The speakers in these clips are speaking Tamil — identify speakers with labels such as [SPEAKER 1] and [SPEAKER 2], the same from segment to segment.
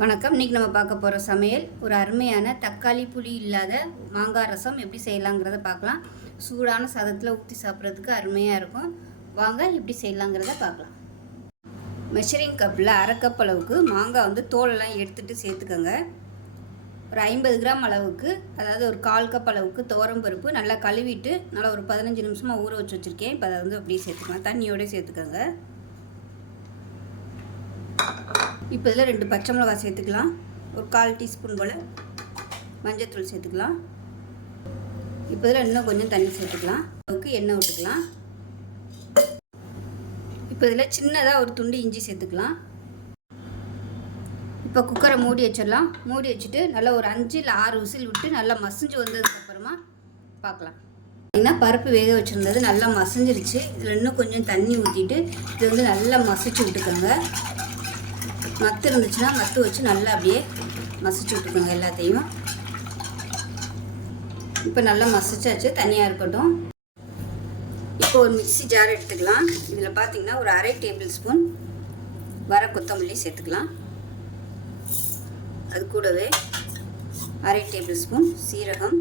[SPEAKER 1] வணக்கம். இன்றைக்கி நம்ம பார்க்க போகிற சமையல் ஒரு அருமையான தக்காளி புளி இல்லாத மாங்காய் ரசம் எப்படி செய்யலாங்கிறத பார்க்கலாம். சூடான சதத்தில் ஊற்றி சாப்பிட்றதுக்கு அருமையாக இருக்கும். வாங்க எப்படி செய்யலாங்கிறத பார்க்கலாம். மெஷரிங் கப்பில் அரை கப் அளவுக்கு மாங்காய் வந்து தோலெல்லாம் எடுத்துகிட்டு சேர்த்துக்கோங்க. ஒரு ஐம்பது கிராம் அளவுக்கு அதாவது ஒரு கால் கப் அளவுக்கு துவரம் பருப்பு நல்லா கழுவிட்டு நல்லா ஒரு பதினஞ்சு நிமிஷமாக ஊற வச்சு வச்சுருக்கேன். இப்போ அதை வந்து அப்படியே சேர்த்துக்கலாம். தண்ணியோடய சேர்த்துக்கோங்க. இப்போ இதில் ரெண்டு பச்சை மிளகாய் சேர்த்துக்கலாம். ஒரு கால் டீஸ்பூன் போல் மஞ்சத்தூள் சேர்த்துக்கலாம். இப்போ இதில் இன்னும் கொஞ்சம் தண்ணி சேர்த்துக்கலாம். அதுக்கு எண்ணெய் விட்டுக்கலாம் இப்போ இதில் சின்னதாக ஒரு துண்டு இஞ்சி சேர்த்துக்கலாம். இப்போ குக்கரை மூடி வச்சிடலாம். மூடி வச்சுட்டு நல்லா ஒரு அஞ்சு இல்லை ஆறு விசில் விட்டு நல்லா மசிஞ்சு வந்ததுக்கப்புறமா பார்க்கலாம். ஏன்னா பருப்பு வேக வச்சுருந்தது நல்லா மசிஞ்சிருச்சு. இதில் இன்னும் கொஞ்சம் தண்ணி ஊற்றிட்டு இது வந்து நல்லா மசிச்சு விட்டுக்கோங்க. மத்து இருந்துச்சுன்னா மத்து வச்சு நல்லா அப்படியே மசிச்சு விட்டுக்கோங்க எல்லாத்தையும். இப்போ நல்லா மசிச்சாச்சு தனியாக இருக்கட்டும். இப்போ ஒரு மிக்சி ஜார் எடுத்துக்கலாம். இதில் பார்த்தீங்கன்னா ஒரு அரை டேபிள் ஸ்பூன் வர கொத்தமல்லி சேர்த்துக்கலாம். அது கூடவே அரை டேபிள் ஸ்பூன் சீரகம்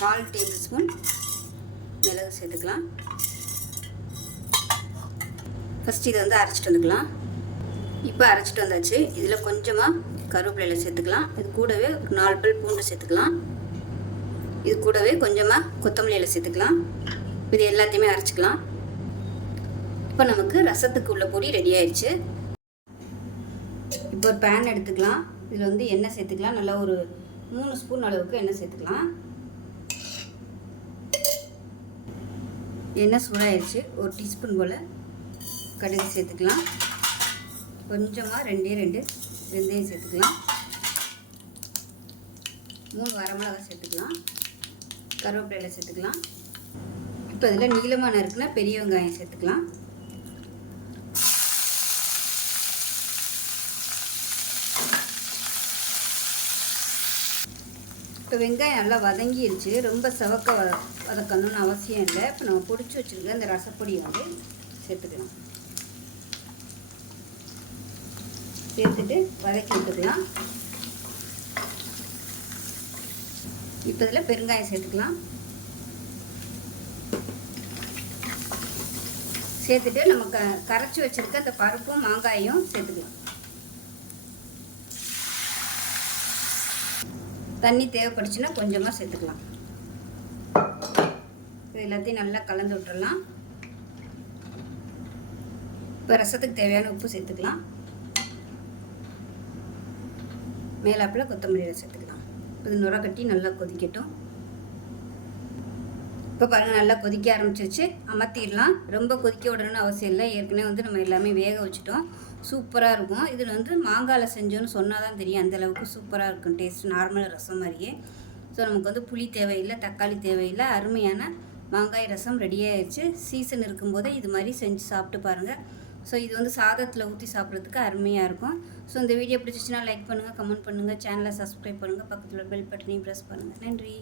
[SPEAKER 1] கால் டேபிள் ஸ்பூன் மிளகு சேர்த்துக்கலாம். ஃபஸ்ட் இதை வந்து அரைச்சிட்டு வந்துக்கலாம். இப்போ அரைச்சிட்டு வந்தாச்சு. இதில் கொஞ்சமாக கருவேப்பிலையில் சேர்த்துக்கலாம். இது கூடவே ஒரு நாலு பல் பூண்டு சேர்த்துக்கலாம். இது கூடவே கொஞ்சமாக கொத்தமல்லியில் சேர்த்துக்கலாம். இது எல்லாத்தையுமே அரைச்சிக்கலாம். இப்போ நமக்கு ரசத்துக்கு உள்ள பொடி ரெடி ஆயிடுச்சு இப்போ ஒரு பேன் எடுத்துக்கலாம். இதில் வந்து எண்ணெய் சேர்த்துக்கலாம். நல்லா ஒரு மூணு ஸ்பூன் அளவுக்கு எண்ணெய் சேர்த்துக்கலாம். எண்ணெய் சூடாயிடுச்சு ஒரு டீஸ்பூன் போல். கடுகு சேர்த்துக்கலாம். கொஞ்சமாக ரெண்டே ரெண்டு வெந்தயம் சேர்த்துக்கலாம். மூணு வரமிளகா சேர்த்துக்கலாம். கருவேப்பிலை சேர்த்துக்கலாம். இப்போ இதில் நீளமான இருக்குன்னா பெரிய வெங்காயம் சேர்த்துக்கலாம். இப்போ வெங்காயம் நல்லா வதங்கிருச்சு. ரொம்ப சவக்க வதக்கணும்னு அவசியம் இல்லை. இப்போ நம்ம பிடிச்சி வச்சுருக்க அந்த ரசப்பொடியை வந்து சேர்த்துக்கலாம். சேர்த்துட்டு வதக்கி விட்டுக்கலாம் இப்போ இதில் பெருங்காயம் சேர்த்துக்கலாம். சேர்த்துட்டு நம்ம க கரைச்சி வச்சுருக்க அந்த பருப்பும் மாங்காயும் சேர்த்துக்கலாம். தண்ணி தேவைப்படுச்சுன்னா கொஞ்சமாக சேர்த்துக்கலாம். இது எல்லாத்தையும் நல்லா கலந்து விட்டுடலாம் இப்போ ரசத்துக்கு தேவையான உப்பு சேர்த்துக்கலாம். மேலாப்பில் கொத்தமல்லியில் சேர்த்துக்கலாம். இது நுர கட்டி நல்லா கொதிக்கட்டும். இப்போ பாருங்கள் நல்லா கொதிக்க ஆரம்பிச்சிருச்சு. அமர்த்திடலாம். ரொம்ப கொதிக்க விடணும்னு அவசியம் இல்லை. ஏற்கனவே வந்து நம்ம எல்லாமே வேக வச்சுட்டோம். சூப்பராக இருக்கும். இதில் வந்து மாங்காயில் செஞ்சோன்னு சொன்னால் தான் தெரியும் அந்தளவுக்கு சூப்பராக இருக்கும். டேஸ்ட் நார்மல் ரசம் மாதிரியே. ஸோ நமக்கு வந்து புளி தேவையில்லை தக்காளி தேவையில்லை. அருமையான மாங்காய் ரசம் ரெடி ஆயிடுச்சு சீசன் இருக்கும்போதே இது மாதிரி செஞ்சு சாப்பிட்டு பாருங்கள் ஸோ இது வந்து சாதத்தில் ஊற்றி சாப்பிட்றதுக்கு அருமையாக இருக்கும். ஸோ இந்த வீடியோ பிடிச்சிச்சின்னா லைக் பண்ணுங்கள் கமெண்ட் பண்ணுங்கள் சேனலை சப்ஸ்கிரைப் பண்ணுங்கள் பக்கத்தில் பெல் பட்டனையும் ப்ரெஸ் பண்ணுங்கள் நன்றி.